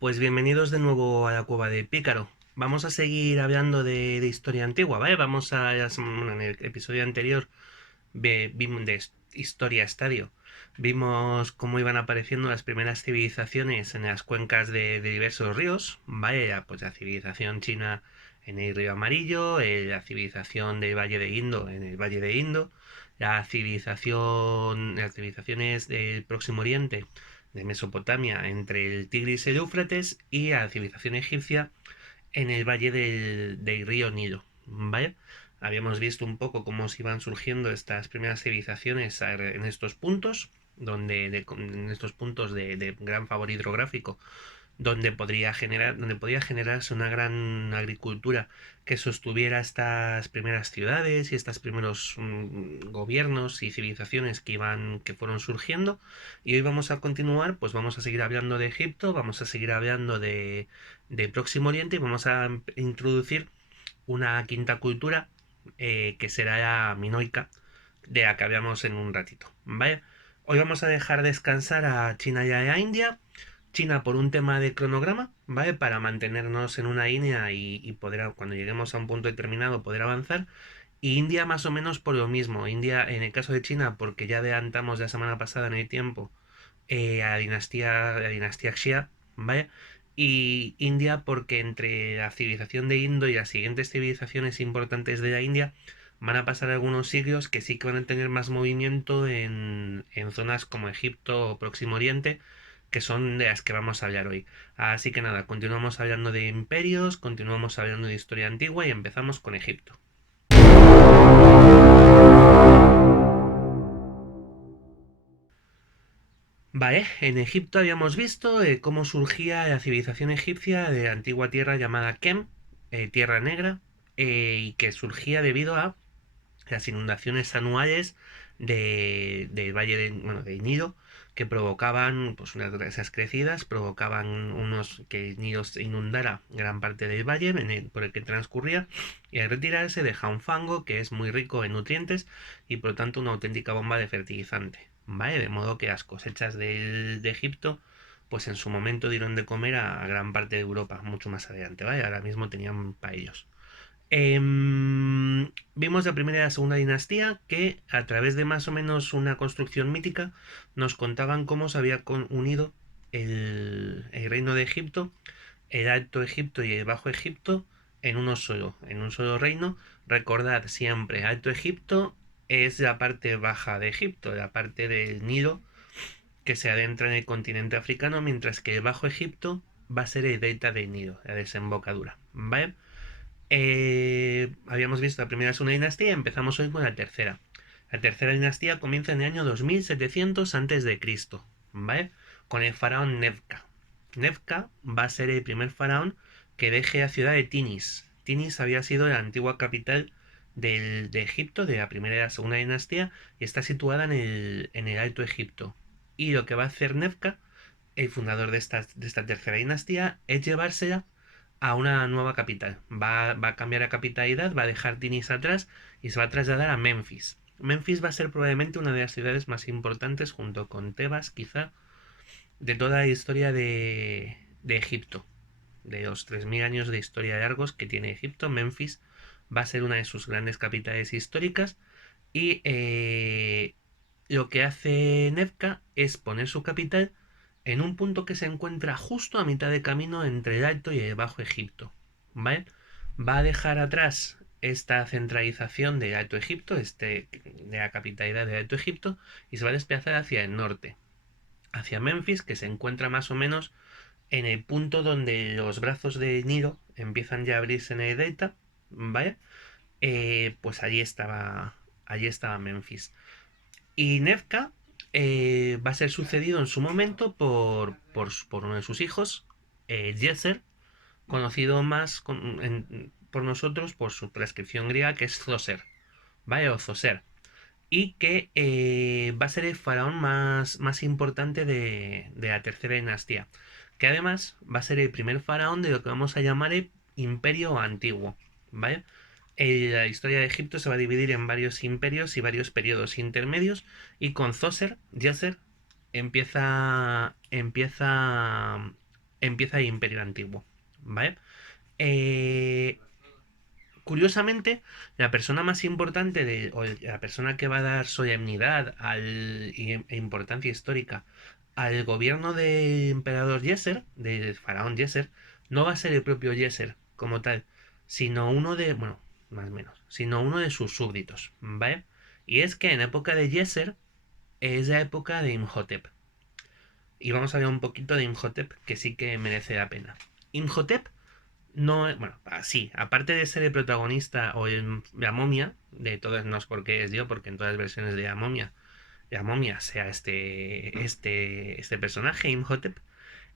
Pues bienvenidos de nuevo a la Cueva de Pícaro. Vamos a seguir hablando de historia antigua, ¿vale? Bueno, en el episodio anterior vimos de historia estadio. Vimos cómo iban apareciendo las primeras civilizaciones en las cuencas de diversos ríos, ¿vale? Pues la civilización china en el río Amarillo, la civilización del Valle de Indo en el Valle de Indo, las civilizaciones del Próximo Oriente, de Mesopotamia, entre el Tigris y el Éufrates, y a la civilización egipcia en el valle del río Nilo, ¿vale? Habíamos visto un poco cómo se iban surgiendo estas primeras civilizaciones en estos puntos, en estos puntos de gran favor hidrográfico, donde podía generarse una gran agricultura que sostuviera estas primeras ciudades y estos primeros gobiernos y civilizaciones que fueron surgiendo. Y hoy vamos a continuar, pues vamos a seguir hablando de Egipto, vamos a seguir hablando de Próximo Oriente y vamos a introducir una quinta cultura, que será la minoica, de la que hablamos en un ratito, ¿vale? Hoy vamos a dejar descansar a China y a la India. China por un tema de cronograma, ¿vale? Para mantenernos en una línea y poder, cuando lleguemos a un punto determinado, poder avanzar. Y India más o menos por lo mismo. India, en el caso de China, porque ya adelantamos la semana pasada en el tiempo, a la dinastía Xia, ¿vale? Y India porque entre la civilización de Indo y las siguientes civilizaciones importantes de la India van a pasar algunos siglos que sí que van a tener más movimiento en zonas como Egipto o Próximo Oriente, que son de las que vamos a hablar hoy. Así que nada, continuamos hablando de imperios, continuamos hablando de historia antigua y empezamos con Egipto. Vale, en Egipto habíamos visto cómo surgía la civilización egipcia de la antigua tierra llamada Kem, Tierra Negra, y que surgía debido a las inundaciones anuales del valle del Nilo, que provocaban, pues unas esas crecidas, provocaban que el Nilo se inundara gran parte del valle por el que transcurría, y al retirarse deja un fango que es muy rico en nutrientes y por lo tanto una auténtica bomba de fertilizante, ¿vale? De modo que las cosechas de Egipto, pues en su momento dieron de comer a gran parte de Europa, mucho más adelante, ¿vale? Ahora mismo tenían para ellos. Vimos la primera y la segunda dinastía que a través de más o menos una construcción mítica nos contaban cómo se había unido el reino de Egipto, el Alto Egipto y el Bajo Egipto en un solo reino. Recordad siempre, Alto Egipto es la parte baja de Egipto, la parte del Nilo que se adentra en el continente africano, mientras que el Bajo Egipto va a ser el delta del Nilo, la desembocadura, ¿vale? Habíamos visto la primera y segunda dinastía y empezamos hoy con la tercera. La tercera dinastía comienza en el año 2700 a.C., ¿vale? Con el faraón Nefka. Nefka va a ser el primer faraón que deje la ciudad de Tinis. Tinis había sido la antigua capital de Egipto, de la primera y la segunda dinastía, y está situada en el Alto Egipto. Y lo que va a hacer Nefka, el fundador de esta tercera dinastía, es llevársela a una nueva capital. Va a cambiar la capitalidad, va a dejar Tinis atrás y se va a trasladar a Memphis. Memphis va a ser probablemente una de las ciudades más importantes, junto con Tebas, quizá, de toda la historia de Egipto. De los 3000 años de historia largos que tiene Egipto, Memphis va a ser una de sus grandes capitales históricas. Y lo que hace Nefka es poner su capital en un punto que se encuentra justo a mitad de camino entre el Alto y el Bajo Egipto, ¿vale? Va a dejar atrás esta centralización del Alto Egipto, de la capitalidad del Alto Egipto, y se va a desplazar hacia el norte, hacia Memphis, que se encuentra más o menos en el punto donde los brazos del Nilo empiezan ya a abrirse en el delta, ¿vale? Pues allí estaba Memphis. Y Nefka va a ser sucedido en su momento por uno de sus hijos, Yeser, conocido más por nosotros por su transcripción griega, que es Zoser, ¿vale? O Zoser. Y que va a ser el faraón más importante de la tercera dinastía. Que además va a ser el primer faraón de lo que vamos a llamar el Imperio Antiguo, ¿vale? La historia de Egipto se va a dividir en varios imperios y varios periodos intermedios, y con Yeser empieza empieza el Imperio Antiguo, ¿vale? Eh, Curiosamente, la persona más importante o la persona que va a dar solemnidad e importancia histórica al gobierno del emperador Yeser, del faraón Yeser, no va a ser el propio Yeser como tal, sino uno de, bueno, más o menos, sino uno de sus súbditos, ¿vale? Y es que en época de Yeser es la época de Imhotep. Y vamos a ver un poquito de Imhotep, que sí que merece la pena. Imhotep no, bueno, sí, aparte de ser el protagonista o la momia de todas, no es porque es yo, porque en todas las versiones de la momia sea este personaje, Imhotep,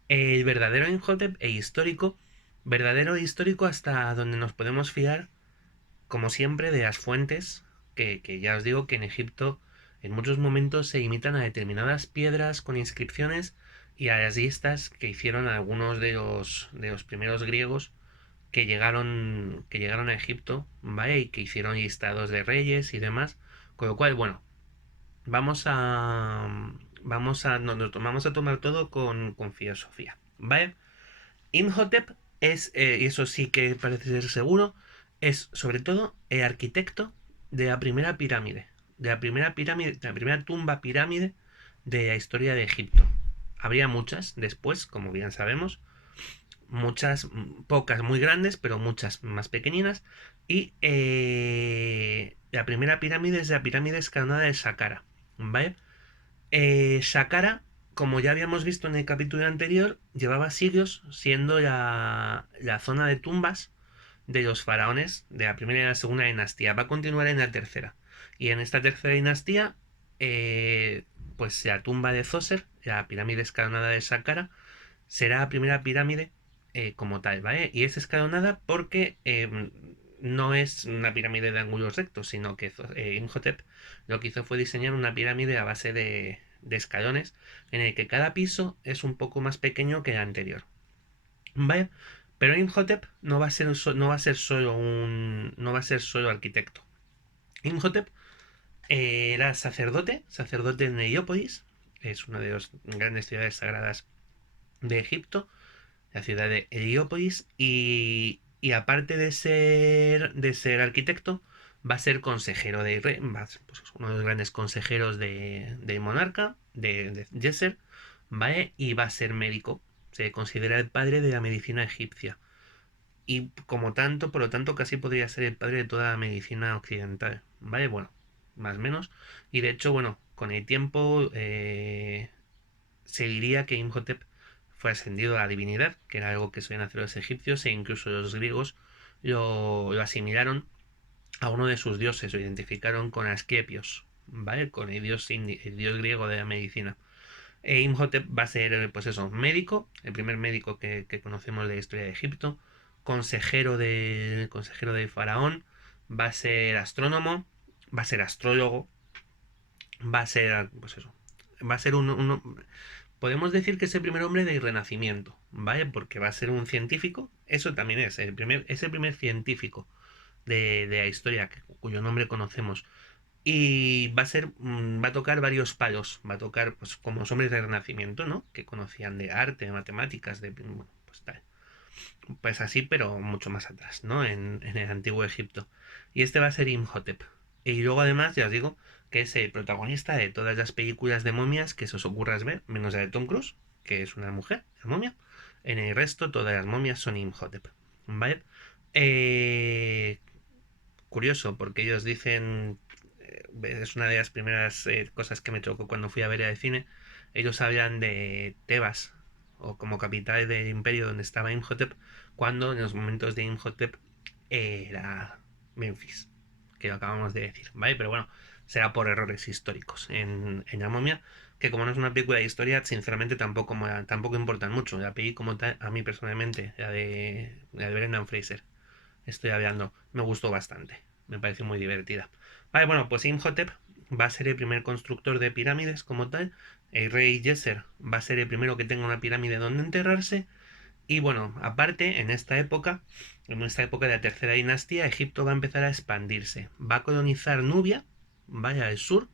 el verdadero Imhotep verdadero e histórico hasta donde nos podemos fiar, como siempre, de las fuentes, que ya os digo que en Egipto en muchos momentos se imitan a determinadas piedras con inscripciones y a las listas que hicieron algunos de los primeros griegos que llegaron a Egipto, ¿vale? Y que hicieron listados de reyes y demás. Con lo cual, bueno, vamos a vamos a tomar todo con filosofía, ¿vale? Imhotep es, y eso sí que parece ser seguro, es sobre todo el arquitecto de la primera pirámide, de la primera tumba pirámide de la historia de Egipto. Habría muchas después, como bien sabemos, muchas, pocas muy grandes, pero muchas más pequeñinas. Y la primera pirámide es la pirámide escalonada de Saqqara, ¿vale? Saqqara, como ya habíamos visto en el capítulo anterior, llevaba siglos siendo la zona de tumbas de los faraones de la primera y la segunda dinastía. Va a continuar en la tercera. Y en esta tercera dinastía, eh, pues la tumba de Zoser, la pirámide escalonada de Saqqara, será la primera pirámide como tal, ¿vale? Y es escalonada porque no es una pirámide de ángulos rectos, sino que Imhotep lo que hizo fue diseñar una pirámide a base de escalones en el que cada piso es un poco más pequeño que el anterior, ¿vale? Pero Imhotep no va a ser solo no va a ser solo arquitecto. Imhotep era sacerdote en Heliópolis, es una de las grandes ciudades sagradas de Egipto, la ciudad de Heliópolis, y aparte de ser arquitecto, va a ser consejero de rey, pues, uno de los grandes consejeros del monarca, de Yeser, ¿vale? Y va a ser médico. Se considera el padre de la medicina egipcia. Y como tanto, por lo tanto, casi podría ser el padre de toda la medicina occidental, ¿vale? Bueno, más o menos. Y de hecho, bueno, con el tiempo se diría que Imhotep fue ascendido a la divinidad, que era algo que solían hacer los egipcios e incluso los griegos lo asimilaron a uno de sus dioses, lo identificaron con Asclepios, ¿vale? Con el dios griego de la medicina. E Imhotep va a ser, pues eso, médico, el primer médico que conocemos de la historia de Egipto, consejero del faraón, va a ser astrónomo, va a ser astrólogo, va a ser, pues eso, va a ser podemos decir que es el primer hombre del Renacimiento, ¿vale? Porque va a ser un científico, eso también es el primer científico de la historia cuyo nombre conocemos. Y va a tocar varios palos, va a tocar pues como los hombres del Renacimiento, ¿no? Que conocían de arte, de matemáticas, bueno, pues tal. Pues así, pero mucho más atrás, ¿no? En el antiguo Egipto. Y este va a ser Imhotep. Y luego además, ya os digo, que es el protagonista de todas las películas de momias que se os ocurra ver, menos la de Tom Cruise, que es una mujer, la momia. En el resto, todas las momias son Imhotep. ¿Vale? Eh, Curioso, porque ellos dicen, es una de las primeras cosas que me chocó cuando fui a ver el cine, ellos hablan de Tebas, o como capital del imperio donde estaba Imhotep, cuando en los momentos de Imhotep era Memphis, que lo acabamos de decir, ¿vale? Pero bueno, será por errores históricos en la momia, que como no es una película de historia, sinceramente tampoco importan mucho. La peli como tal, a mí personalmente, la de Brendan Fraser, estoy hablando, me gustó bastante, me pareció muy divertida. Vale, bueno, pues Imhotep va a ser el primer constructor de pirámides como tal. El rey Yeser va a ser el primero que tenga una pirámide donde enterrarse. Y bueno, aparte, en esta época de la tercera dinastía, Egipto va a empezar a expandirse. Va a colonizar Nubia, vaya al sur,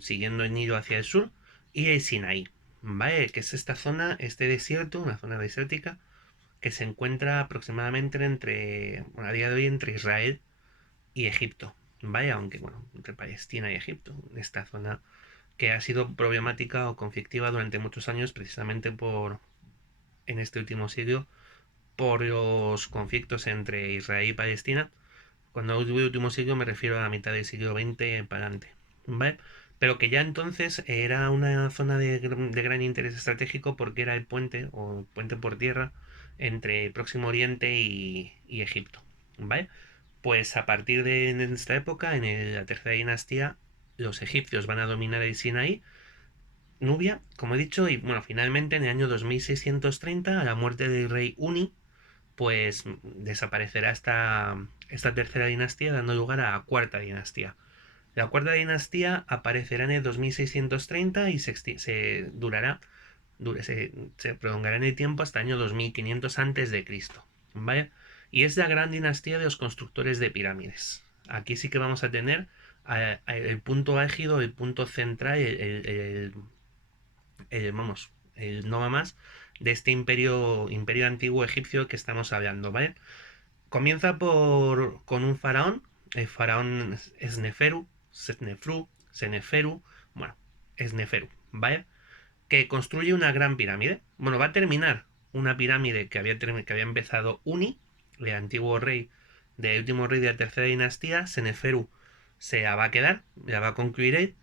siguiendo el Nilo hacia el sur, y el Sinaí. ¿vale? Que es esta zona, este desierto, una zona desértica, que se encuentra aproximadamente bueno, a día de hoy entre Israel y Egipto, ¿vale? Aunque, bueno, entre Palestina y Egipto, esta zona que ha sido problemática o conflictiva durante muchos años precisamente en este último siglo, por los conflictos entre Israel y Palestina. Cuando digo último siglo me refiero a la mitad del siglo XX para adelante, ¿vale? Pero que ya entonces era una zona de gran interés estratégico porque era el puente o el puente por tierra entre Próximo Oriente y Egipto, ¿vale? Pues a partir de esta época, la tercera dinastía, los egipcios van a dominar el Sinaí, Nubia, como he dicho, y bueno, finalmente en el año 2630, a la muerte del rey Uni, pues desaparecerá esta tercera dinastía, dando lugar a la cuarta dinastía. La cuarta dinastía aparecerá en el 2630 y se prolongará en el tiempo hasta el año 2500 antes de Cristo, ¿vale? Y es la gran dinastía de los constructores de pirámides. Aquí sí que vamos a tener el punto álgido, el punto central, vamos, el no va más de este imperio antiguo egipcio que estamos hablando, ¿vale? Comienza con un faraón, el faraón Seneferu, bueno, Esneferu, ¿vale? Que construye una gran pirámide. Bueno, va a terminar una pirámide que había empezado Uni, el antiguo rey, del último rey de la tercera dinastía. Seneferu se la va a quedar, la va a concluir él,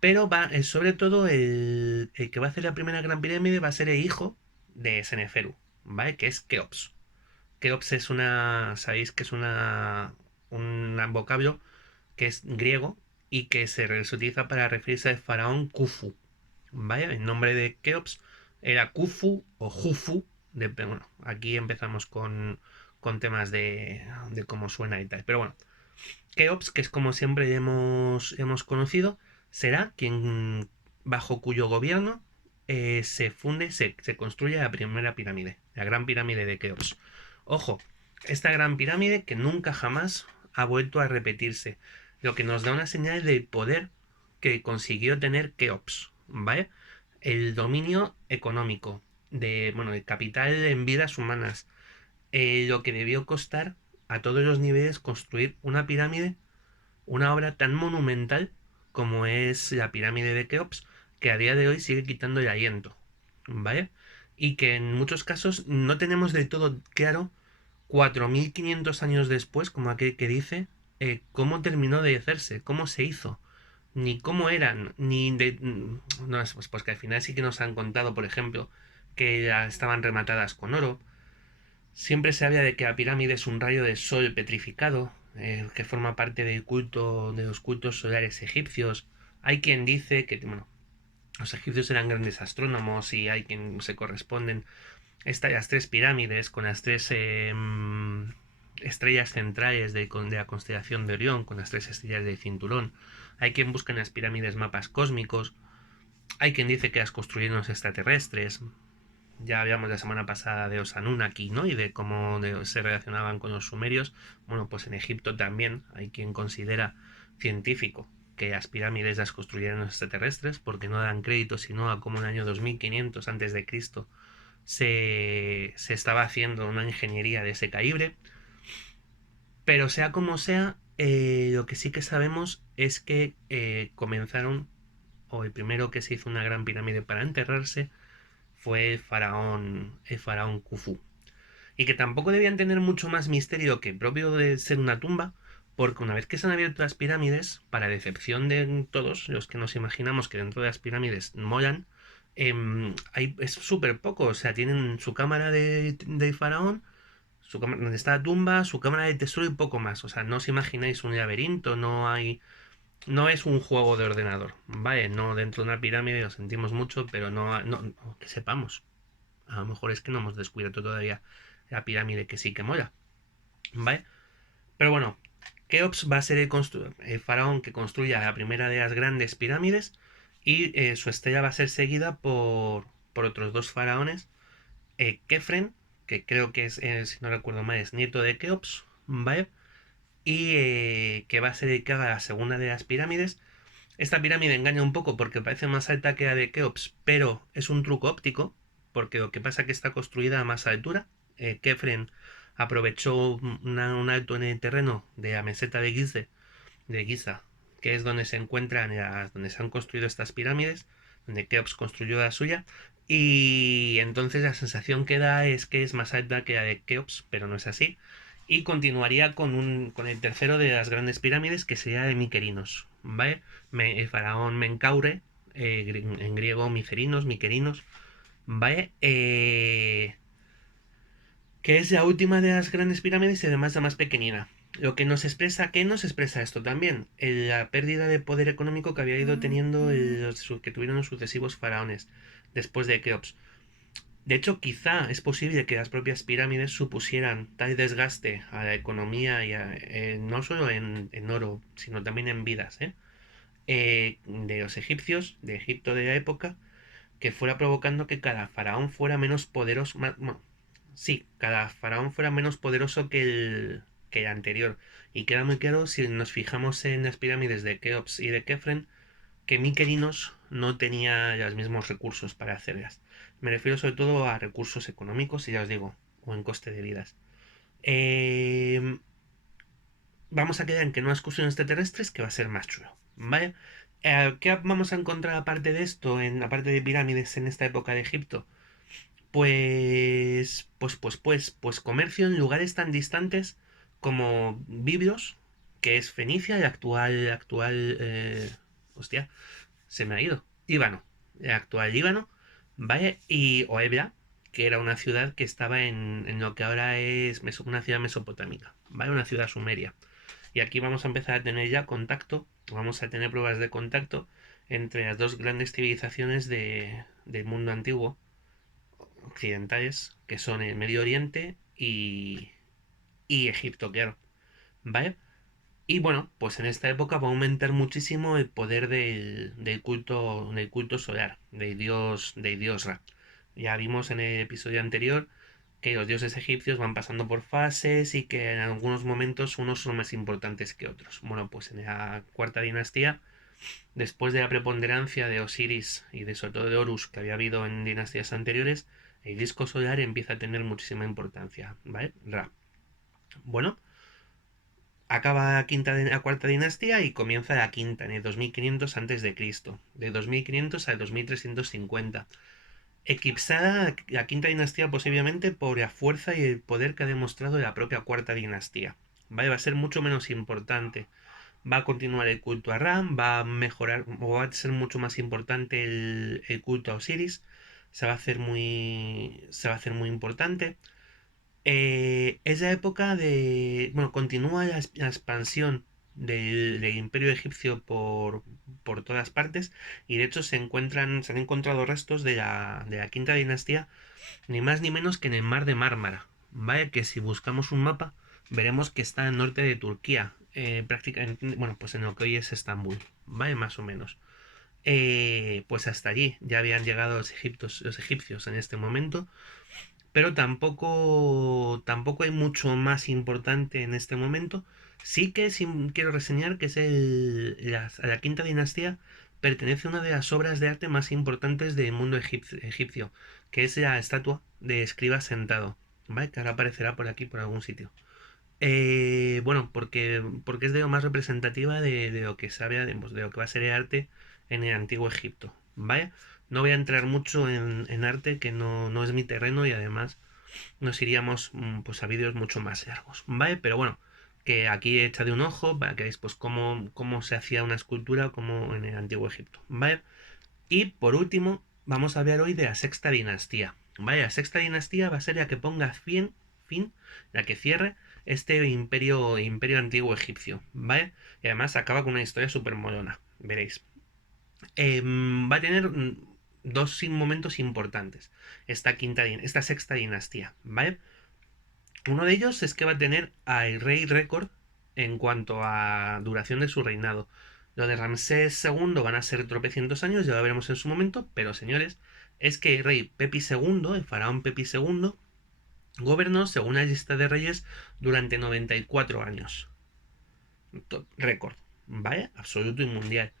pero sobre todo el que va a hacer la primera gran pirámide va a ser el hijo de Seneferu, ¿vale? Que es Keops. Keops sabéis que es un vocablo que es griego y que se utiliza para referirse al faraón Khufu, ¿vale? El nombre de Keops era Khufu o Jufu. Bueno, aquí empezamos con temas de cómo suena y tal. Pero bueno, Keops, que es como siempre hemos conocido, será quien, bajo cuyo gobierno se construye la primera pirámide, la gran pirámide de Keops. Ojo, esta gran pirámide que nunca jamás ha vuelto a repetirse, lo que nos da una señal del poder que consiguió tener Keops, ¿vale? El dominio económico, bueno, el capital en vidas humanas, lo que debió costar a todos los niveles construir una pirámide, una obra tan monumental como es la pirámide de Keops, que a día de hoy sigue quitando el aliento, ¿vale? Y que en muchos casos no tenemos del todo claro, 4500 años después, como aquel que dice, cómo terminó de hacerse, cómo se hizo, ni cómo eran, ni de... No, pues que al final sí que nos han contado, por ejemplo, que ya estaban rematadas con oro. Siempre se habla de que la pirámide es un rayo de sol petrificado, que forma parte del culto, de los cultos solares egipcios. Hay quien dice que, bueno, los egipcios eran grandes astrónomos y hay quien se corresponden las tres pirámides con las tres estrellas centrales de la constelación de Orión, con las tres estrellas del cinturón. Hay quien busca en las pirámides mapas cósmicos. Hay quien dice que las construyeron los extraterrestres. Ya hablamos la semana pasada de los Anunnaki, ¿no? Y de cómo se relacionaban con los sumerios. Bueno, pues en Egipto también hay quien considera científico que las pirámides las construyeron los extraterrestres, porque no dan crédito sino a cómo en el año 2500 antes de Cristo se estaba haciendo una ingeniería de ese calibre. Pero sea como sea, lo que sí que sabemos es que comenzaron, o el primero que se hizo una gran pirámide para enterrarse, fue el faraón Khufu. Y que tampoco debían tener mucho más misterio que propio de ser una tumba, porque una vez que se han abierto las pirámides, para decepción de todos los que nos imaginamos que dentro de las pirámides molan, es súper poco. O sea, tienen su cámara del faraón, donde está la tumba, su cámara de tesoro y poco más. O sea, no os imagináis un laberinto, no es un juego de ordenador, ¿vale? No dentro de una pirámide lo sentimos mucho, pero no que sepamos. A lo mejor es que no hemos descubierto todavía la pirámide que sí que mola, ¿vale? Pero bueno, Keops va a ser el faraón que construya la primera de las grandes pirámides y su estrella va a ser seguida por otros dos faraones, Kefren, que creo que si no recuerdo mal, es nieto de Keops, ¿vale? Y que va a ser el que haga la segunda de las pirámides, Esta pirámide engaña un poco porque parece más alta que la de Keops, pero es un truco óptico, porque lo que pasa es que está construida a más altura. Kefren aprovechó un alto en el terreno de la meseta de Giza, que es donde se encuentran, donde se han construido estas pirámides, donde Keops construyó la suya, y entonces la sensación que da es que es más alta que la de Keops, pero no es así. Y continuaría con el tercero de las grandes pirámides, que sería de Miquerinos, ¿vale? El faraón Menkaure, en griego Miquerinos, ¿vale? Que es la última de las grandes pirámides y además la más pequeñina. Lo que nos expresa, ¿qué nos expresa esto también? La pérdida de poder económico que había ido teniendo que tuvieron los sucesivos faraones después de Keops. De hecho, quizá es posible que las propias pirámides supusieran tal desgaste a la economía y no solo en oro, sino también en vidas, de los egipcios, de Egipto de la época, que fuera provocando que cada faraón fuera menos poderoso, bueno, sí, cada faraón fuera menos poderoso que el anterior. Y queda muy claro si nos fijamos en las pirámides de Keops y de Kefren, que Miquelinos no tenía los mismos recursos para hacerlas. Me refiero sobre todo a recursos económicos, y ya os digo, o en coste de vidas. Eh, Vamos a quedar en que no excursiones extraterrestres, que va a ser más chulo, ¿vale? ¿Qué vamos a encontrar aparte de esto, aparte de pirámides en esta época de Egipto? Pues comercio en lugares tan distantes como Biblos, que es Fenicia, hostia, se me ha ido, Líbano, el actual Líbano, ¿vale? Y Oebla, que era una ciudad que estaba en lo que ahora es una ciudad mesopotámica, ¿vale? Una ciudad sumeria. Y aquí vamos a empezar a tener ya contacto, vamos a tener pruebas de contacto entre las dos grandes civilizaciones del mundo antiguo, occidentales, que son el Medio Oriente y Egipto, claro, ¿vale? Y bueno, pues en esta época va a aumentar muchísimo el poder del culto solar, del dios Ra. Ya vimos en el episodio anterior que los dioses egipcios van pasando por fases y que en algunos momentos unos son más importantes que otros. Bueno, pues en la cuarta dinastía, después de la preponderancia de Osiris y de sobre todo de Horus que había habido en dinastías anteriores, el disco solar empieza a tener muchísima importancia, ¿vale? Ra. Bueno, acaba la cuarta dinastía y comienza la quinta en el 2500 antes de Cristo, de 2500 al 2350. Eclipsada la quinta dinastía posiblemente por la fuerza y el poder que ha demostrado la propia cuarta dinastía. ¿Vale? Va a ser mucho menos importante. Va a continuar el culto a Ram, va a mejorar o va a ser mucho más importante el culto a Osiris. Se va a hacer muy importante. Es la época bueno, continúa la expansión del imperio egipcio por todas partes y de hecho se han encontrado restos de la quinta dinastía, ni más ni menos que en el mar de Mármara, ¿vale? Que si buscamos un mapa veremos que está al norte de Turquía, prácticamente, bueno, pues en lo que hoy es Estambul, ¿vale? Más o menos. Pues hasta allí ya habían llegado los egipcios en este momento, pero tampoco hay mucho más importante en este momento. Sí que quiero reseñar que a la quinta dinastía pertenece una de las obras de arte más importantes del mundo egipcio, que es la estatua de escriba sentado, ¿vale? Que ahora aparecerá por aquí, por algún sitio. Bueno, porque es de lo más representativa de lo que sabe, pues, de lo que va a ser el arte en el antiguo Egipto, ¿vale? No voy a entrar mucho en arte, que no es mi terreno, y además nos iríamos, pues, a vídeos mucho más largos, ¿vale? Pero bueno, que aquí echad un ojo para que veáis pues cómo se hacía una escultura como en el antiguo Egipto, ¿vale? Y por último, vamos a hablar hoy de la sexta dinastía, ¿vale? La sexta dinastía va a ser la que ponga fin, la que cierre este imperio antiguo egipcio, ¿vale? Y además acaba con una historia súper molona, veréis. Va a tener dos momentos importantes esta sexta dinastía, ¿vale? Uno de ellos es que va a tener al rey récord en cuanto a duración de su reinado. Lo de Ramsés II van a ser tropecientos años, ya lo veremos en su momento, pero señores, es que el rey Pepi II, el faraón Pepi II, gobernó, según la lista de reyes, durante 94 años. Récord, ¿vale? Absoluto y mundial.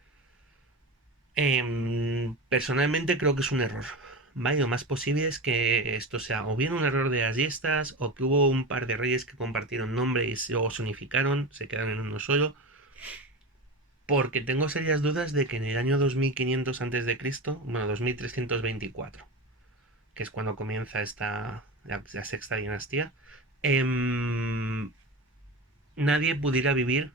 Personalmente creo que es un error. ¿Vale? Lo más posible es que esto sea o bien un error de las listas, o que hubo un par de reyes que compartieron nombre y luego se unificaron, se quedaron en uno solo. Porque tengo serias dudas de que en el año 2500 antes de Cristo, bueno, 2324, que es cuando comienza la sexta dinastía, em, nadie pudiera vivir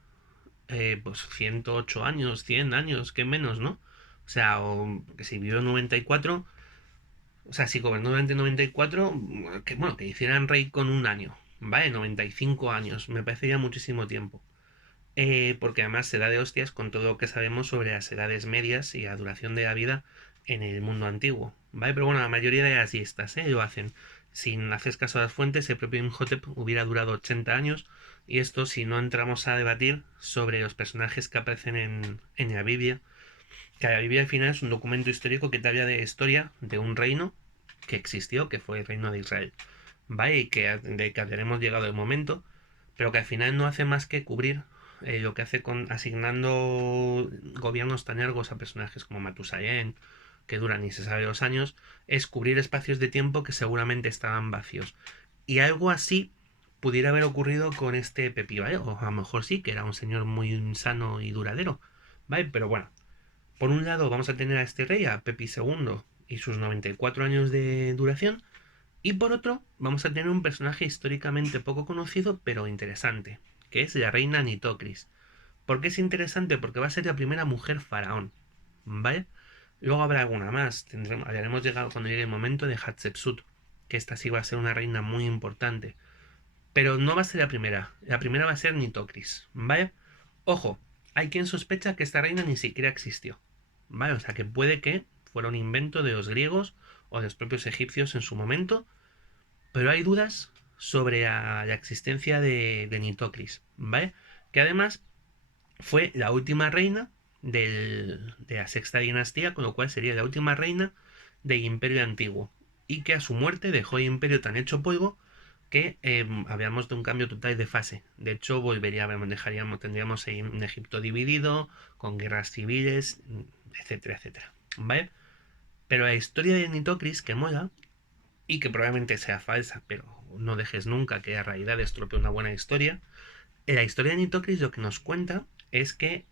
pues 108 años, 100 años, que menos, ¿no? O sea, o que si vivió 94, o sea, si gobernó durante 94, que bueno, que hicieran rey con un año, ¿vale? 95 años, me parecería muchísimo tiempo. Porque además se da de hostias con todo lo que sabemos sobre las edades medias y la duración de la vida en el mundo antiguo, ¿vale? Pero bueno, la mayoría de las listas, lo hacen. Sin hacer caso a las fuentes, el propio Imhotep hubiera durado 80 años, y esto si no entramos a debatir sobre los personajes que aparecen en la Biblia, que la Biblia al final es un documento histórico que te habla de historia de un reino que existió, que fue el reino de Israel, ¿vale? Y de que hablaremos llegado el momento, pero que al final no hace más que cubrir lo que hace con asignando gobiernos tan largos a personajes como Matusalén, que duran ni se sabe los años, es cubrir espacios de tiempo que seguramente estaban vacíos. Y algo así pudiera haber ocurrido con este Pepi, ¿vale? O a lo mejor sí, que era un señor muy sano y duradero, ¿vale? Pero bueno, por un lado vamos a tener a este rey, a Pepi II, y sus 94 años de duración, y por otro, vamos a tener un personaje históricamente poco conocido, pero interesante, que es la reina Nitocris. ¿Por qué es interesante? Porque va a ser la primera mujer faraón, ¿vale? Luego habrá alguna más, hablaremos llegado cuando llegue el momento de Hatshepsut, que esta sí va a ser una reina muy importante. Pero no va a ser la primera va a ser Nitocris, ¿vale? Ojo, hay quien sospecha que esta reina ni siquiera existió, ¿vale? O sea que puede que fuera un invento de los griegos o de los propios egipcios en su momento, pero hay dudas sobre la existencia de Nitocris, ¿vale? Que además fue la última reina de la sexta dinastía, con lo cual sería la última reina del Imperio Antiguo, y que a su muerte dejó el imperio tan hecho polvo que habíamos de un cambio total de fase. De hecho, tendríamos ahí un Egipto dividido, con guerras civiles, etcétera, etcétera. ¿Vale? Pero la historia de Nitocris que mola, y que probablemente sea falsa, pero no dejes nunca que la realidad estropee una buena historia. La historia de Nitocris lo que nos cuenta es que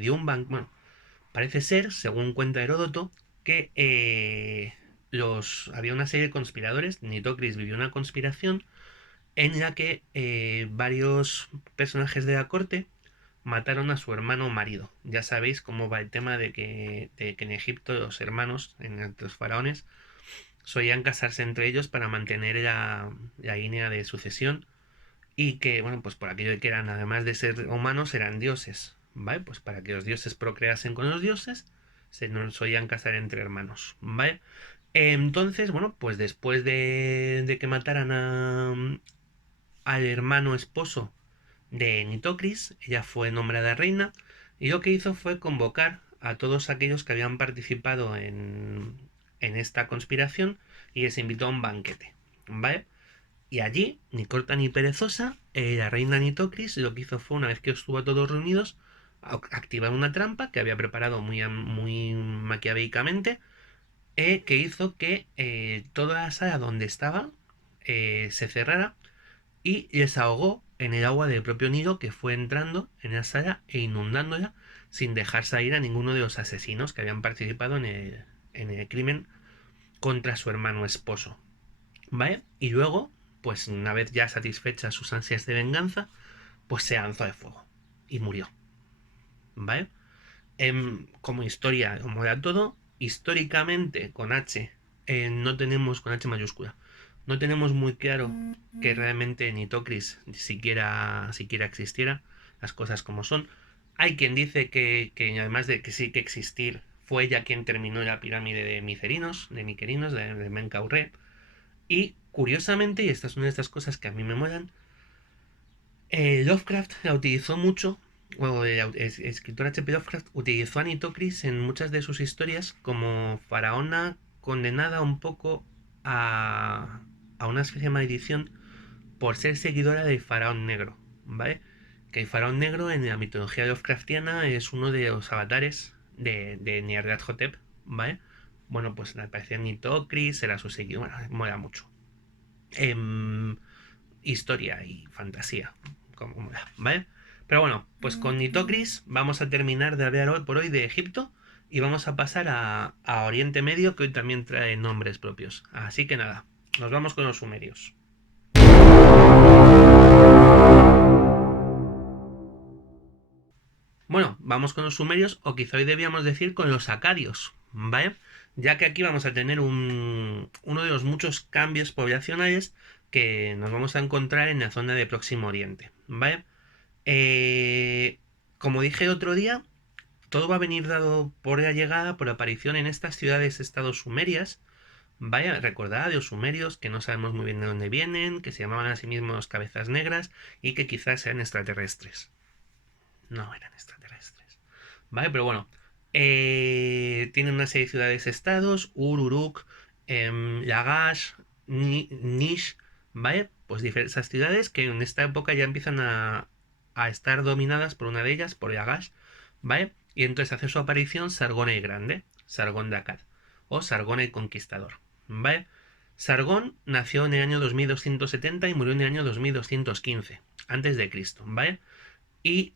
dio un banco. Bueno, parece ser, según cuenta Heródoto, que había una serie de conspiradores. Nitocris vivió una conspiración en la que varios personajes de la corte mataron a su hermano marido. Ya sabéis cómo va el tema de que en Egipto los hermanos, en los faraones, solían casarse entre ellos para mantener la línea de sucesión, y que, bueno, pues por aquello de que eran, además de ser humanos, eran dioses, ¿vale? Pues para que los dioses procreasen con los dioses, se nos solían casar entre hermanos, ¿vale? Entonces, bueno, pues después de que mataran al hermano esposo de Nitocris, ella fue nombrada reina, y lo que hizo fue convocar a todos aquellos que habían participado en esta conspiración, y les invitó a un banquete, ¿vale? Y allí, ni corta ni perezosa, la reina Nitocris lo que hizo fue, una vez que estuvo todos reunidos, activar una trampa que había preparado muy maquiavélicamente, que hizo que toda la sala donde estaba se cerrara, y les ahogó en el agua del propio Nilo, que fue entrando en la sala e inundándola, sin dejar salir a ninguno de los asesinos que habían participado en el crimen contra su hermano esposo. ¿Vale? Y luego, pues una vez ya satisfechas sus ansias de venganza, pues se lanzó al fuego y murió. ¿Vale? Como historia, como era todo, históricamente con H, no tenemos, con H mayúscula, no tenemos muy claro que realmente Nitocris siquiera existiera, las cosas como son. Hay quien dice que además de que sí que existir, fue ella quien terminó la pirámide de Miquerinos, de Menkaure. Y curiosamente, y esta es una de estas cosas que a mí me molan, Lovecraft la utilizó mucho, o el escritor H.P. Lovecraft utilizó a Nitocris en muchas de sus historias como faraona condenada un poco a una especie de maldición por ser seguidora del faraón negro, ¿vale? Que el faraón negro en la mitología Lovecraftiana es uno de los avatares de Nyarlathotep, ¿vale? Bueno, pues aparece Nitocris, era su seguidor, bueno, mola mucho. Em, Historia y fantasía, como mola, ¿vale? Pero bueno, pues con Nitocris vamos a terminar de hablar hoy por hoy de Egipto y vamos a pasar a Oriente Medio, que hoy también trae nombres propios. Así que nada, nos vamos con los sumerios. Bueno, vamos con los sumerios, o quizá hoy debíamos decir con los acadios, ¿vale? Ya que aquí vamos a tener uno de los muchos cambios poblacionales que nos vamos a encontrar en la zona de Próximo Oriente, ¿vale? Eh, Como dije el otro día, todo va a venir dado por la llegada, por la aparición en estas ciudades-estados sumerias. Vaya, recordad de los sumerios que no sabemos muy bien de dónde vienen, que se llamaban a sí mismos cabezas negras y que quizás sean extraterrestres. No eran extraterrestres. Vale, pero bueno. Tienen una serie de ciudades-estados: Ur, Uruk, Lagash, Nish. ¿Vale? Pues diversas ciudades que en esta época ya empiezan a estar dominadas por una de ellas, por Lagash. ¿Vale? Y entonces hace su aparición Sargón el Grande, Sargón de Akkad, o Sargón el Conquistador. ¿Vale? Sargón nació en el año 2270 y murió en el año 2215, antes de Cristo. ¿Vale? Y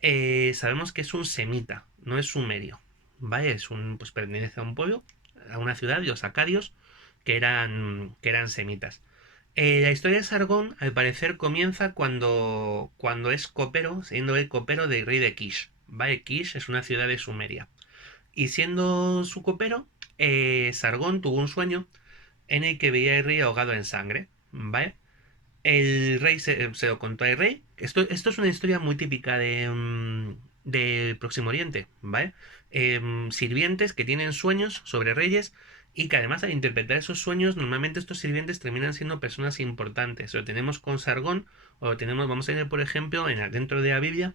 sabemos que es un semita, no es sumerio. ¿Vale? Pues pertenece a un pueblo, a una ciudad, los acadios, que eran semitas. La historia de Sargón, al parecer, comienza cuando es copero, siendo el copero del rey de Kish. ¿Vale? Kish es una ciudad de Sumeria. Y siendo su copero, Sargón tuvo un sueño en el que veía el rey ahogado en sangre. ¿Vale? El rey se lo contó al rey. Esto es una historia muy típica de Próximo Oriente, ¿vale? Sirvientes que tienen sueños sobre reyes y que además al interpretar esos sueños, normalmente estos sirvientes terminan siendo personas importantes. Lo tenemos con Sargón, o lo tenemos, vamos a ver, por ejemplo, dentro de la Biblia,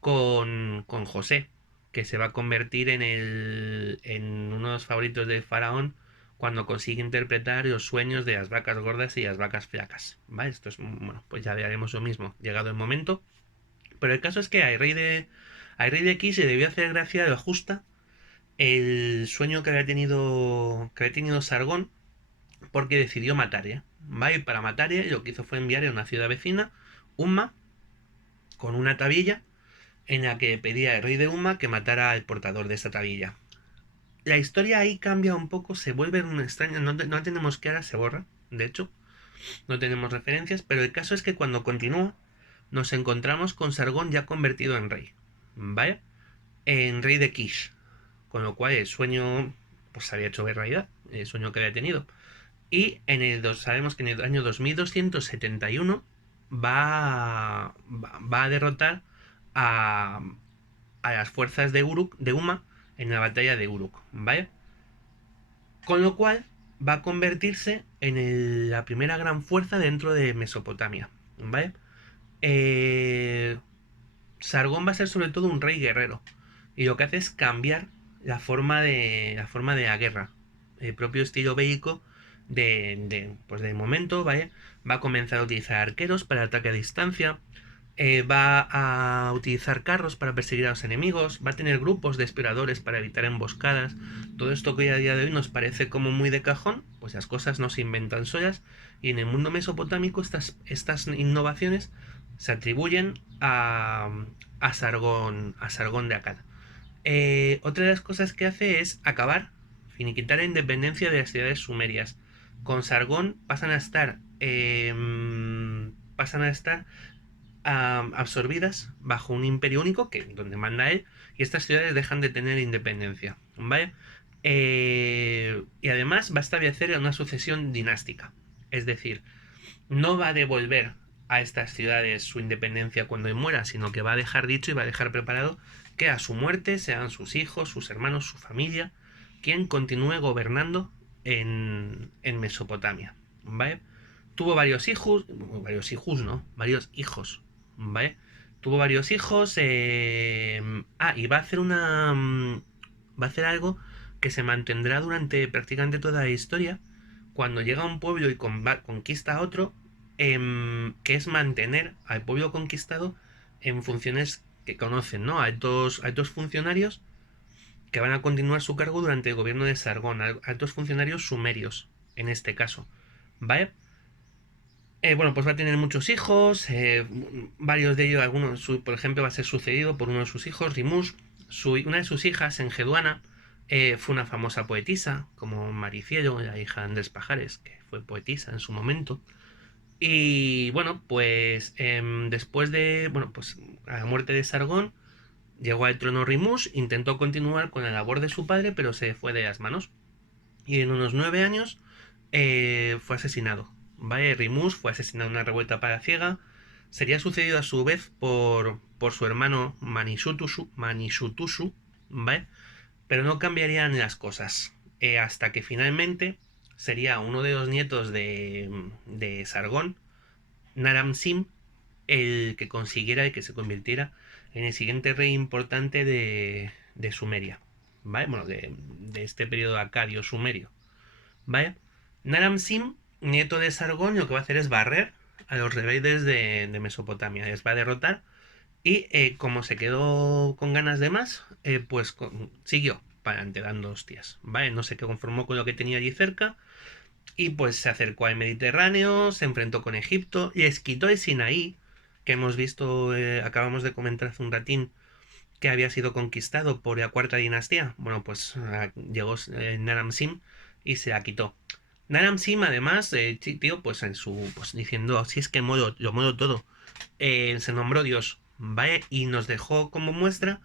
con José, que se va a convertir en uno de los favoritos del faraón cuando consigue interpretar los sueños de las vacas gordas y las vacas flacas. ¿Vale? Esto es, bueno, pues ya haremos lo mismo, llegado el momento. Pero el caso es que al rey de aquí se debió hacer gracia de lo justa el sueño que había tenido Sargón, porque decidió matar, ¿eh? ¿Vale? Y para matar, lo que hizo fue enviar a una ciudad vecina, Umma, con una tabilla en la que pedía al rey de Umma que matara al portador de esa tabilla. La historia ahí cambia un poco, se vuelve una extraña, no tenemos que ahora se borra, de hecho, no tenemos referencias, pero el caso es que cuando continúa, nos encontramos con Sargón ya convertido en rey, ¿vale? En rey de Kish, con lo cual el sueño pues se había hecho realidad, el sueño que había tenido. Y sabemos que en el año 2271 va a derrotar a, a las fuerzas de Uma en la batalla de Uruk, ¿vale? Con lo cual va a convertirse en la primera gran fuerza dentro de Mesopotamia, ¿vale? Eh, Sargón va a ser sobre todo un rey guerrero y lo que hace es cambiar la forma de la guerra, el propio estilo bélico pues de momento, ¿vale? Va a comenzar a utilizar arqueros para ataque a distancia, va a utilizar carros para perseguir a los enemigos, va a tener grupos de exploradores para evitar emboscadas. Todo esto que a día de hoy nos parece como muy de cajón, pues las cosas no se inventan solas y en el mundo mesopotámico estas innovaciones se atribuyen a Sargón de Akkad. Otra de las cosas que hace es finiquitar la independencia de las ciudades sumerias. Con Sargón pasan a estar absorbidas bajo un imperio único, donde manda él, y estas ciudades dejan de tener independencia, ¿vale? Y además va a establecer una sucesión dinástica, es decir, no va a devolver a estas ciudades su independencia cuando él muera, sino que va a dejar dicho y va a dejar preparado que a su muerte sean sus hijos, sus hermanos, su familia, quien continúe gobernando en Mesopotamia, ¿vale? Tuvo varios hijos, varios hijos, ¿vale? Tuvo varios hijos, y va a hacer algo que se mantendrá durante prácticamente toda la historia, cuando llega a un pueblo y conquista a otro, que es mantener al pueblo conquistado en funciones que conocen, ¿no? Hay dos funcionarios que van a continuar su cargo durante el gobierno de Sargón, altos funcionarios sumerios, en este caso, ¿vale? Bueno, pues va a tener muchos hijos, varios de ellos, algunos, por ejemplo, va a ser sucedido por uno de sus hijos, Rimush. Una de sus hijas, Engeduana, fue una famosa poetisa, como Maricielo, la hija de Andrés Pajares, que fue poetisa en su momento. Y bueno, pues después de, bueno, pues a la muerte de Sargón, llegó al trono Rimush, intentó continuar con la labor de su padre, pero se fue de las manos. Y en unos 9 años fue asesinado. ¿Vale? Rimush fue asesinado en una revuelta palaciega. Sería sucedido a su vez por su hermano Manishutushu, ¿vale? Pero no cambiarían las cosas. Hasta que finalmente sería uno de los nietos de Sargón, Naram-Sin, el que consiguiera y que se convirtiera en el siguiente rey importante de Sumeria. ¿Vale? Bueno, de este periodo acadio sumerio. ¿Vale? Naram-Sin, nieto de Sargón, lo que va a hacer es barrer a los rebeldes de Mesopotamia. Les va a derrotar y como se quedó con ganas de más, pues siguió para adelante dando hostias. ¿Vale? No se conformó con lo que tenía allí cerca y pues se acercó al Mediterráneo, se enfrentó con Egipto, les quitó el Sinaí, que hemos visto, acabamos de comentar hace un ratín, que había sido conquistado por la cuarta dinastía. Bueno, pues llegó Naram-Sin y se la quitó. Naram-Sin, además, tío, pues en su, pues diciendo, si es que lo modo todo, se nombró Dios, ¿vale? Y nos dejó como muestra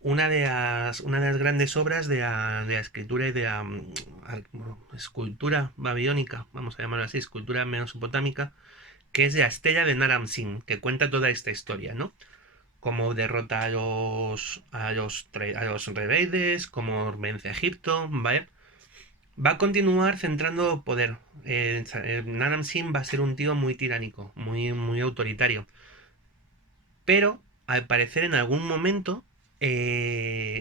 una de las grandes obras de la escritura y de la bueno, escultura babilónica, vamos a llamarlo así, escultura mesopotámica, que es la Estela de Naram-Sin, que cuenta toda esta historia, ¿no? Cómo derrota a los rebeldes, cómo vence a Egipto, ¿vale? Va a continuar centrando poder. Naram-Sin va a ser un tío muy tiránico, muy, muy autoritario. Pero, al parecer, en algún momento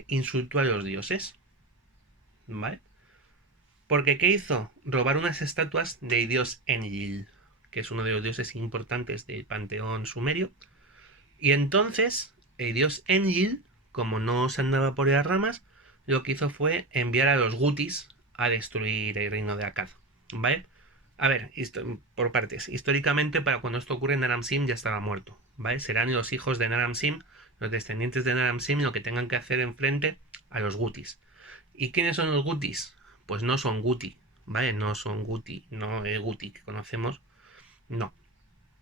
insultó a los dioses, ¿vale? Porque, ¿qué hizo? Robar unas estatuas del dios Enlil, que es uno de los dioses importantes del panteón sumerio. Y entonces, el dios Enlil, como no se andaba por las ramas, lo que hizo fue enviar a los Gutis a destruir el reino de Akkad. ¿Vale? A ver, por partes. Históricamente, para cuando esto ocurre, Naram-Sin ya estaba muerto. ¿Vale? Serán los hijos de Naram-Sin, los descendientes de Naram-Sin, lo que tengan que hacer enfrente a los Gutis. ¿Y quiénes son los Gutis? Pues no son Guti, ¿vale? No son Guti, no el Guti que conocemos. No,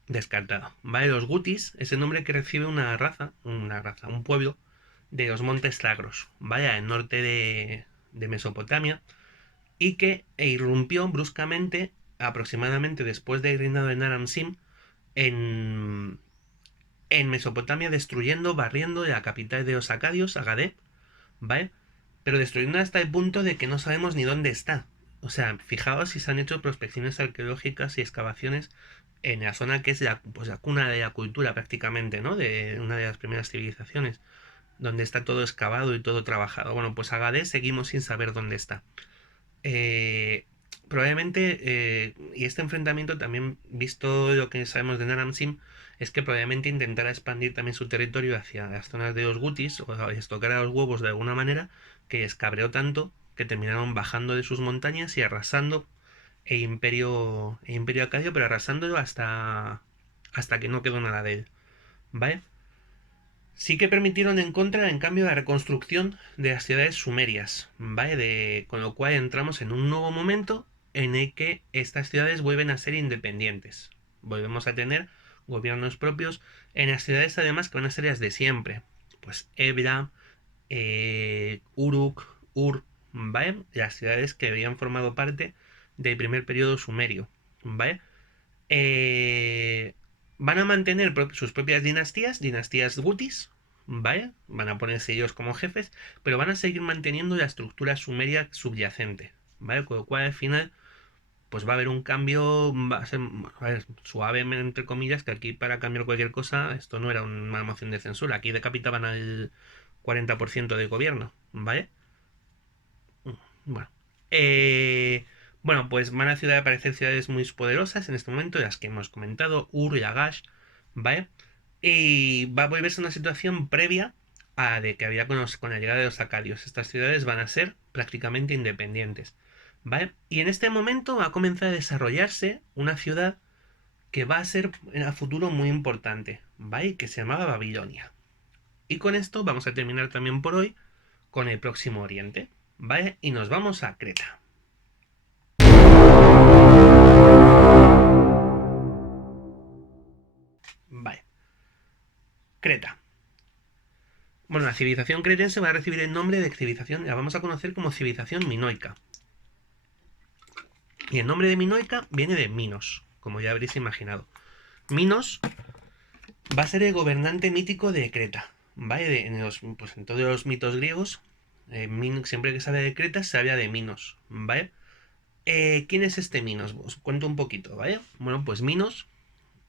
descartado. ¿Vale? Los Gutis es el nombre que recibe un pueblo de los Montes Zagros, ¿vale? Al norte de Mesopotamia, y que irrumpió bruscamente, aproximadamente después del reinado de Naram-Sin, en, en Mesopotamia, destruyendo, barriendo la capital de los acadios, Agadé, ¿vale? Pero destruyendo hasta el punto de que no sabemos ni dónde está. O sea, fijaos si se han hecho prospecciones arqueológicas y excavaciones en la zona que es pues la cuna de la cultura prácticamente, ¿no? De una de las primeras civilizaciones, donde está todo excavado y todo trabajado. Bueno, pues Agadez seguimos sin saber dónde está. Eh, Probablemente, y este enfrentamiento también, visto lo que sabemos de Naram-Sin, es que probablemente intentara expandir también su territorio hacia las zonas de los Gutis o estocar a los huevos de alguna manera, que escabreó tanto que terminaron bajando de sus montañas y arrasando el imperio acadio, pero arrasándolo hasta que no quedó nada de él. ¿Vale? Sí que permitieron en contra, en cambio, la reconstrucción de las ciudades sumerias, ¿vale? Con lo cual entramos en un nuevo momento en el que estas ciudades vuelven a ser independientes. Volvemos a tener gobiernos propios en las ciudades, además, que van a ser las de siempre. Pues Ebla, Uruk, Ur, ¿vale? Las ciudades que habían formado parte del primer periodo sumerio, ¿vale? Eh, Van a mantener sus propias dinastías gutis, ¿vale? Van a ponerse ellos como jefes, pero van a seguir manteniendo la estructura sumeria subyacente, ¿vale? Con lo cual al final, pues va a haber un cambio, va a ser, a ver, suave, entre comillas, que aquí para cambiar cualquier cosa, esto no era una moción de censura, aquí decapitaban al 40% del gobierno, ¿vale? Bueno. Eh, bueno, pues van a aparecer ciudades muy poderosas en este momento, las que hemos comentado, Ur y Agash, ¿vale? Y va a volverse una situación previa de que había con la llegada de los acadios. Estas ciudades van a ser prácticamente independientes, ¿vale? Y en este momento va a comenzar a desarrollarse una ciudad que va a ser en el futuro muy importante, ¿vale? Que se llamaba Babilonia. Y con esto vamos a terminar también por hoy con el Próximo Oriente, ¿vale? Y nos vamos a Creta. Vale. Creta. Bueno, la civilización cretense va a recibir el nombre de civilización, la vamos a conocer como civilización minoica. Y el nombre de minoica viene de Minos, como ya habréis imaginado. Minos va a ser el gobernante mítico de Creta, ¿vale? Pues en todos los mitos griegos, siempre que se habla de Creta se habla de Minos, ¿vale? ¿Quién es este Minos? Os cuento un poquito, ¿vale? Bueno, pues Minos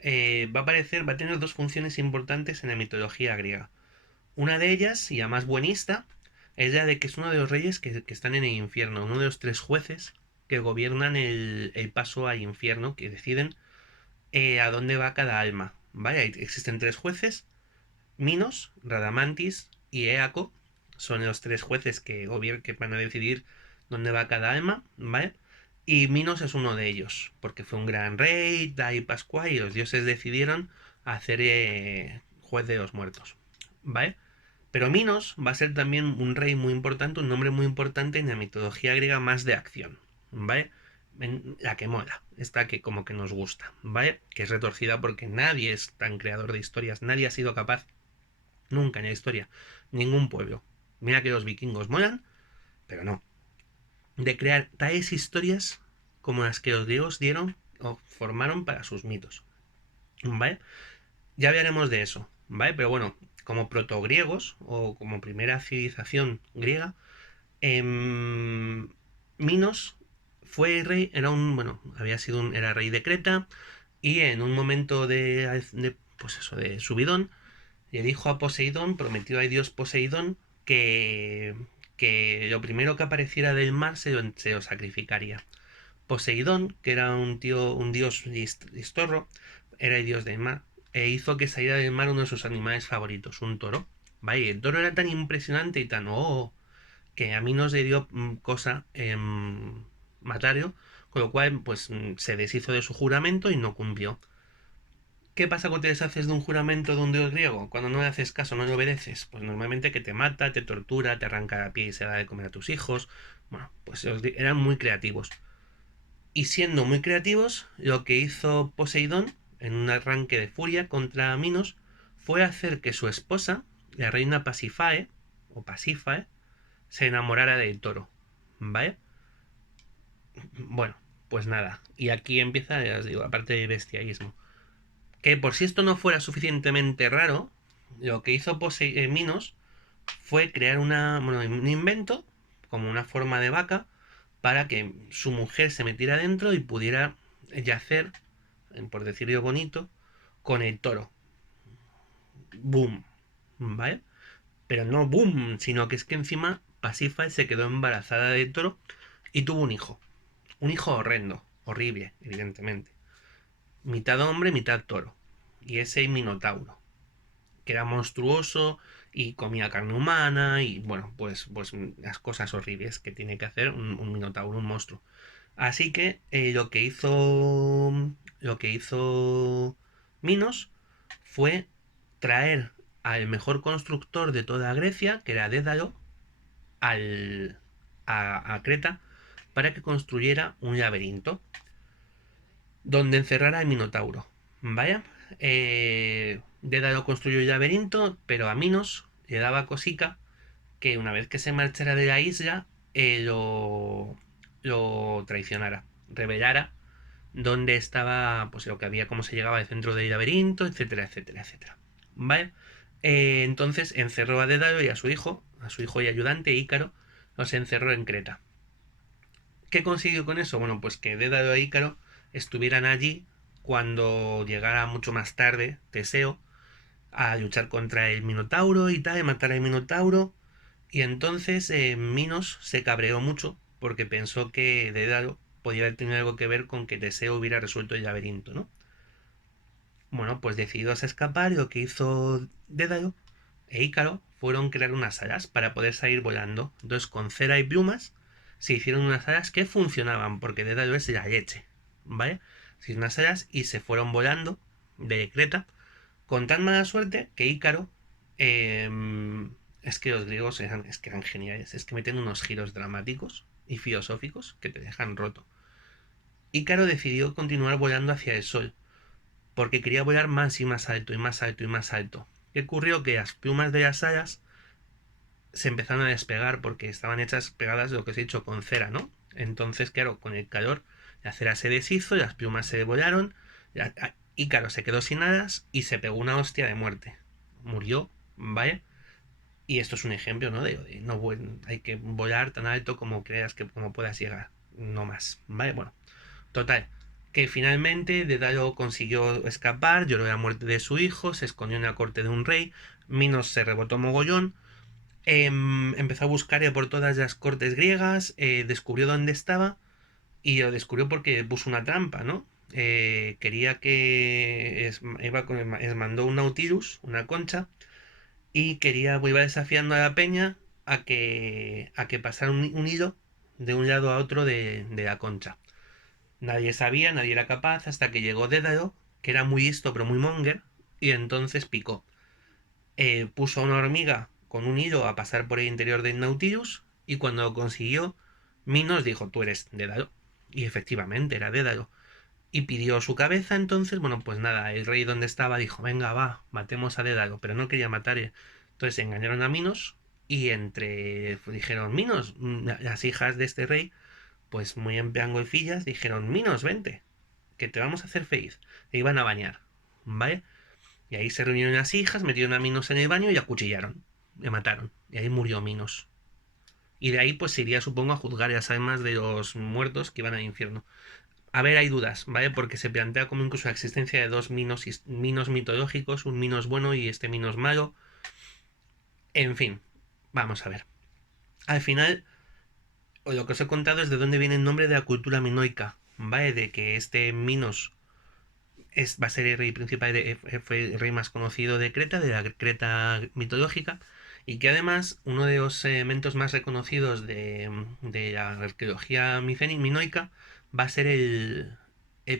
va a tener dos funciones importantes en la mitología griega. Una de ellas, y la más buenista, es la de que es uno de los reyes que están en el infierno, uno de los tres jueces que gobiernan el paso al infierno, que deciden a dónde va cada alma. ¿Vale? Existen tres jueces: Minos, Radamantis y Éaco. Son los tres jueces que van a decidir dónde va cada alma, ¿vale? Y Minos es uno de ellos, porque fue un gran rey, da y Pascua, y los dioses decidieron hacer juez de los muertos, ¿vale? Pero Minos va a ser también un rey muy importante, un nombre muy importante en la mitología griega más de acción, ¿vale? La que mola, esta que como que nos gusta, ¿vale? Que es retorcida porque nadie es tan creador de historias, nadie ha sido capaz nunca en la historia, ningún pueblo. Mira que los vikingos molan, pero no. De crear tales historias como las que los griegos dieron o formaron para sus mitos, ¿vale? Ya hablaremos de eso, ¿vale? Pero bueno, como protogriegos o como primera civilización griega, Minos fue rey, era rey de Creta, y en un momento pues eso, de subidón, le dijo a Poseidón, prometió a Dios Poseidón que lo primero que apareciera del mar se lo sacrificaría. Poseidón, que era un dios listorro, era el dios del mar, e hizo que saliera del mar uno de sus animales favoritos, un toro. ¿Vale? Y el toro era tan impresionante y tan que a mí no se dio cosa matarlo, con lo cual pues se deshizo de su juramento y no cumplió. ¿Qué pasa cuando te deshaces de un juramento de un dios griego? Cuando no le haces caso, no le obedeces, pues normalmente que te mata, te tortura, te arranca la piel y se da de comer a tus hijos. Bueno, pues eran muy creativos. Y siendo muy creativos, lo que hizo Poseidón, en un arranque de furia contra Minos, fue hacer que su esposa, la reina Pasífae, o Pasífae, se enamorara del toro. ¿Vale? Bueno, pues nada. Y aquí empieza, ya os digo, la parte de bestialismo. Que por si esto no fuera suficientemente raro, lo que hizo Minos fue crear un invento, como una forma de vaca, para que su mujer se metiera dentro y pudiera yacer, por decirlo bonito, con el toro. Boom. ¿Vale? Pero no boom, sino que es que encima Pasífae se quedó embarazada del toro y tuvo un hijo. Un hijo horrendo, horrible, evidentemente. Mitad hombre, mitad toro. Y ese Minotauro, que era monstruoso y comía carne humana y bueno, pues las cosas horribles que tiene que hacer un minotauro, un monstruo. Así que lo que hizo Minos fue traer al mejor constructor de toda Grecia, que era Dédalo, a Creta para que construyera un laberinto donde encerrara al Minotauro. Vaya, Dédalo construyó el laberinto, pero a Minos le daba cosica que una vez que se marchara de la isla, lo traicionara, revelara dónde estaba, pues lo que había, cómo se llegaba al centro del laberinto, etcétera, etcétera, etcétera. ¿Vale? Entonces encerró a Dédalo y a su hijo y ayudante Ícaro, los encerró en Creta. ¿Qué consiguió con eso? Bueno, pues que Dédalo e Ícaro estuvieran allí cuando llegara mucho más tarde Teseo a luchar contra el Minotauro y tal, y matar al Minotauro. Y entonces Minos se cabreó mucho porque pensó que Dédalo podía haber tenido algo que ver con que Teseo hubiera resuelto el laberinto, ¿no? Bueno, pues decidió escapar y lo que hizo Dédalo e Ícaro fueron crear unas alas para poder salir volando. Entonces, con cera y plumas se hicieron unas alas que funcionaban, porque Dédalo es la leche, ¿vale? Se hicieron unas alas y se fueron volando de Creta, con tan mala suerte que Ícaro, es que los griegos es que eran geniales, es que meten unos giros dramáticos y filosóficos que te dejan roto. Ícaro decidió continuar volando hacia el sol, porque quería volar más y más alto y más alto y más alto. ¿Qué ocurrió? Que las plumas de las alas se empezaron a despegar porque estaban hechas pegadas, lo que os he dicho, con cera, ¿no? Entonces, claro, con el calor la cera se deshizo, las plumas se volaron, Ícaro se quedó sin alas y se pegó una hostia de muerte. Murió, ¿vale? Y esto es un ejemplo, ¿no? De no hay que volar tan alto como creas que como puedas llegar. No más, ¿vale? Bueno, total. Que finalmente Dédalo consiguió escapar, lloró la muerte de su hijo, se escondió en la corte de un rey, Minos se rebotó mogollón, empezó a buscar por todas las cortes griegas, descubrió dónde estaba y lo descubrió porque puso una trampa, ¿no? Quería que mandó un Nautilus, una concha, y iba desafiando a la peña a que pasara un hilo de un lado a otro de la concha. Nadie sabía, nadie era capaz, hasta que llegó Dédalo, que era muy listo pero muy monger, y entonces picó. Puso a una hormiga con un hilo a pasar por el interior del Nautilus, y cuando lo consiguió, Minos dijo, tú eres Dédalo. Y efectivamente era Dédalo. Y pidió su cabeza, entonces, bueno, pues nada, el rey donde estaba dijo, venga, va, matemos a Dédalo, pero no quería matar. Entonces engañaron a Minos y dijeron, Minos, las hijas de este rey, pues muy en plan golfillas, dijeron, Minos, vente, que te vamos a hacer feliz. E iban a bañar, ¿vale? Y ahí se reunieron las hijas, metieron a Minos en el baño y acuchillaron, le mataron. Y ahí murió Minos. Y de ahí pues se iría, supongo, a juzgar las almas de los muertos que iban al infierno. A ver, hay dudas, ¿vale? Porque se plantea como incluso la existencia de dos Minos mitológicos, un Minos bueno y este Minos malo. En fin, vamos a ver. Al final, lo que os he contado es de dónde viene el nombre de la cultura minoica, ¿vale? De que este Minos va a ser el rey principal, fue el rey más conocido de Creta, de la Creta mitológica, y que además uno de los elementos más reconocidos de la arqueología minoica va a ser el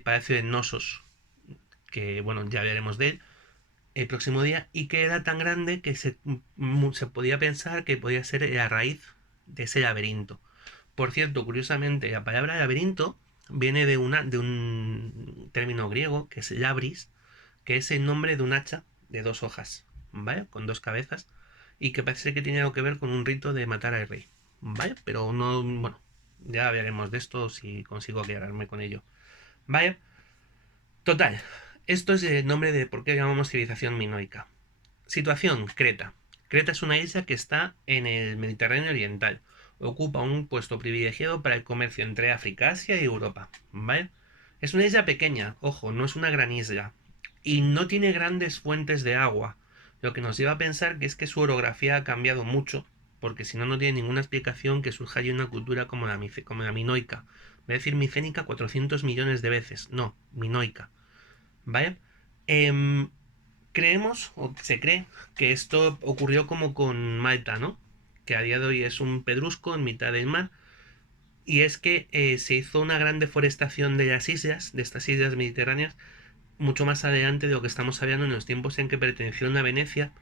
palacio de Knossos, que bueno, ya hablaremos de él el próximo día, y que era tan grande que se podía pensar que podía ser la raíz de ese laberinto. Por cierto, curiosamente, la palabra laberinto viene de un término griego que es labris, que es el nombre de un hacha de dos hojas, ¿vale? Con dos cabezas, y que parece que tiene algo que ver con un rito de matar al rey, ¿vale? Pero no, bueno, ya hablaremos de esto si consigo aclararme con ello, ¿vale? Total, esto es el nombre de por qué llamamos civilización minoica. Situación, Creta. Creta es una isla que está en el Mediterráneo oriental. Ocupa un puesto privilegiado para el comercio entre África, Asia y Europa, ¿vale? Es una isla pequeña, ojo, no es una gran isla. Y no tiene grandes fuentes de agua, lo que nos lleva a pensar que es que su orografía ha cambiado mucho, porque si no, no tiene ninguna explicación que surja allí una cultura como la minoica. Voy a decir micénica 400 millones de veces, no, minoica, ¿vale? Em, Creemos, o se cree, que esto ocurrió como con Malta, ¿no? Que a día de hoy es un pedrusco en mitad del mar. Y es que se hizo una gran deforestación de las islas, de estas islas mediterráneas, mucho más adelante de lo que estamos hablando en los tiempos en que pertenecieron a Venecia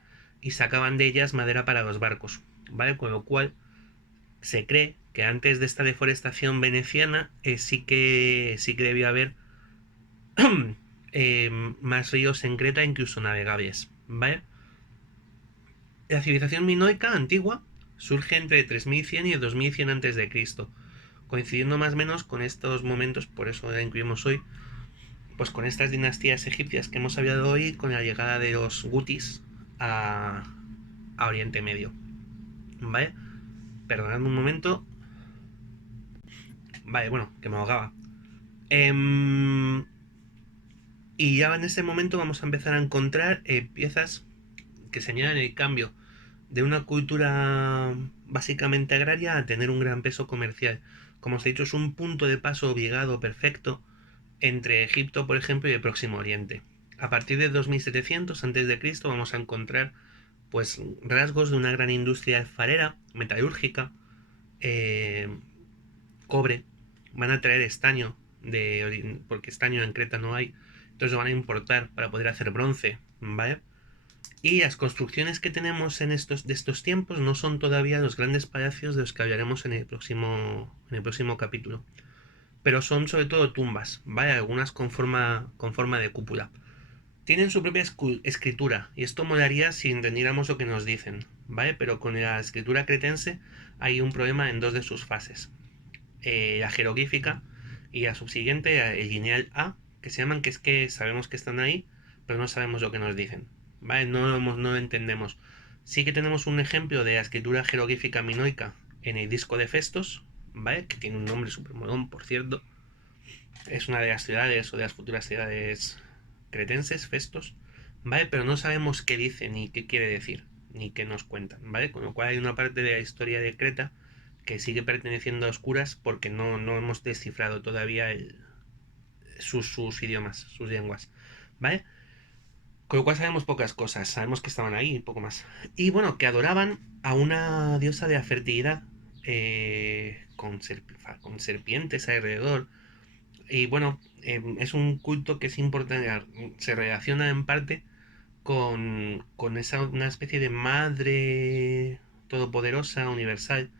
y sacaban de ellas madera para los barcos, ¿vale? Con lo cual se cree que antes de esta deforestación veneciana sí que debió haber más ríos en Creta, incluso navegables, ¿vale? La civilización minoica antigua surge entre 3100 y 2100 a.C., coincidiendo más o menos con estos momentos, por eso la incluimos hoy, pues con estas dinastías egipcias que hemos hablado hoy, con la llegada de los gutis a Oriente Medio, ¿vale? Perdonadme un momento. Vale, bueno, que me ahogaba. Y ya en este momento vamos a empezar a encontrar piezas que señalan el cambio de una cultura básicamente agraria a tener un gran peso comercial. Como os he dicho, es un punto de paso obligado perfecto entre Egipto, por ejemplo, y el Próximo Oriente. A partir de 2700 a.C. vamos a encontrar pues rasgos de una gran industria alfarera, metalúrgica, eh, cobre, van a traer estaño, porque estaño en Creta no hay, entonces lo van a importar para poder hacer bronce, ¿vale? Y las construcciones que tenemos de estos tiempos no son todavía los grandes palacios de los que hablaremos en el próximo capítulo, pero son sobre todo tumbas, ¿vale? Algunas con forma de cúpula. Tienen su propia escritura, y esto molaría si entendiéramos lo que nos dicen, ¿vale? Pero con la escritura cretense hay un problema en dos de sus fases. La jeroglífica y la subsiguiente, el lineal A, que se llaman, que es que sabemos que están ahí, pero no sabemos lo que nos dicen, ¿vale? No lo entendemos. Sí que tenemos un ejemplo de la escritura jeroglífica minoica en el disco de Festos, ¿vale? Que tiene un nombre súper molón, por cierto. Es una de las ciudades o de las futuras ciudades cretenses, Festos, ¿vale? Pero no sabemos qué dice, ni qué quiere decir, ni qué nos cuentan, ¿vale? Con lo cual hay una parte de la historia de Creta que sigue perteneciendo a oscuras porque no hemos descifrado todavía sus idiomas, sus lenguas, ¿vale? Con lo cual sabemos pocas cosas, sabemos que estaban ahí y poco más. Y bueno, que adoraban a una diosa de la fertilidad con serpientes alrededor. Y bueno, es un culto que es importante, se relaciona en parte con una especie de madre todopoderosa, universal,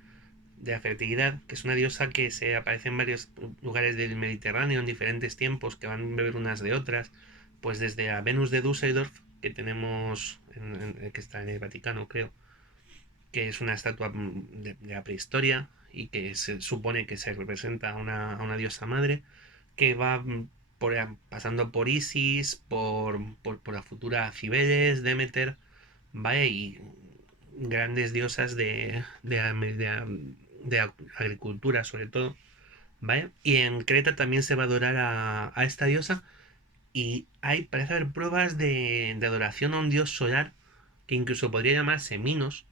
de la fertilidad, que es una diosa que se aparece en varios lugares del Mediterráneo en diferentes tiempos, que van a beber unas de otras, pues desde a Venus de Düsseldorf, que tenemos, que está en el Vaticano, creo, que es una estatua de la prehistoria y que se supone que se representa a una diosa madre, que va pasando por Isis, por la futura Cibeles, Demeter, ¿vale? Y grandes diosas de agricultura, sobre todo, ¿vale? Y en Creta también se va a adorar a esta diosa y parece haber pruebas de adoración a un dios solar que incluso podría llamarse Minos,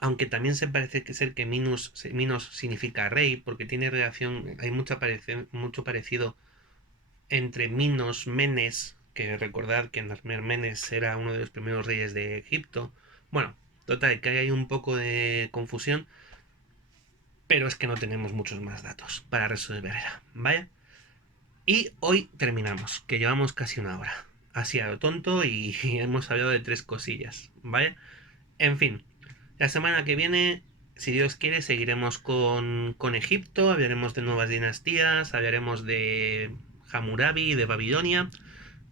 aunque también se parece que ser que Minos significa rey, porque tiene relación, hay mucho parecido entre Minos, Menes, que recordad que Menes era uno de los primeros reyes de Egipto. Bueno, total, que hay un poco de confusión, pero es que no tenemos muchos más datos para resolverla, ¿vale? Y hoy terminamos, que llevamos casi una hora. Así a lo tonto y hemos hablado de tres cosillas, ¿vale? En fin, la semana que viene, si Dios quiere, seguiremos con Egipto, hablaremos de nuevas dinastías, hablaremos de Hammurabi, de Babilonia,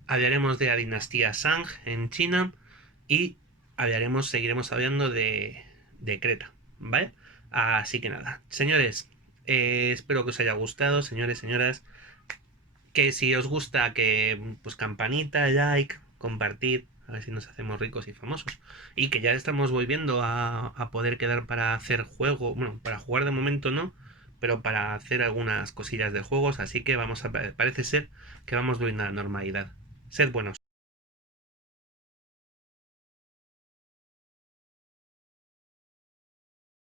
hablaremos de la dinastía Shang en China y seguiremos hablando de Creta, ¿vale? Así que nada, señores, espero que os haya gustado, señores, señoras, que si os gusta, que pues campanita, like, compartid, a ver si nos hacemos ricos y famosos. Y que ya estamos volviendo a poder quedar para hacer juego, bueno, para jugar de momento no, pero para hacer algunas cosillas de juegos, así que parece ser que vamos volviendo a la normalidad. Sed buenos.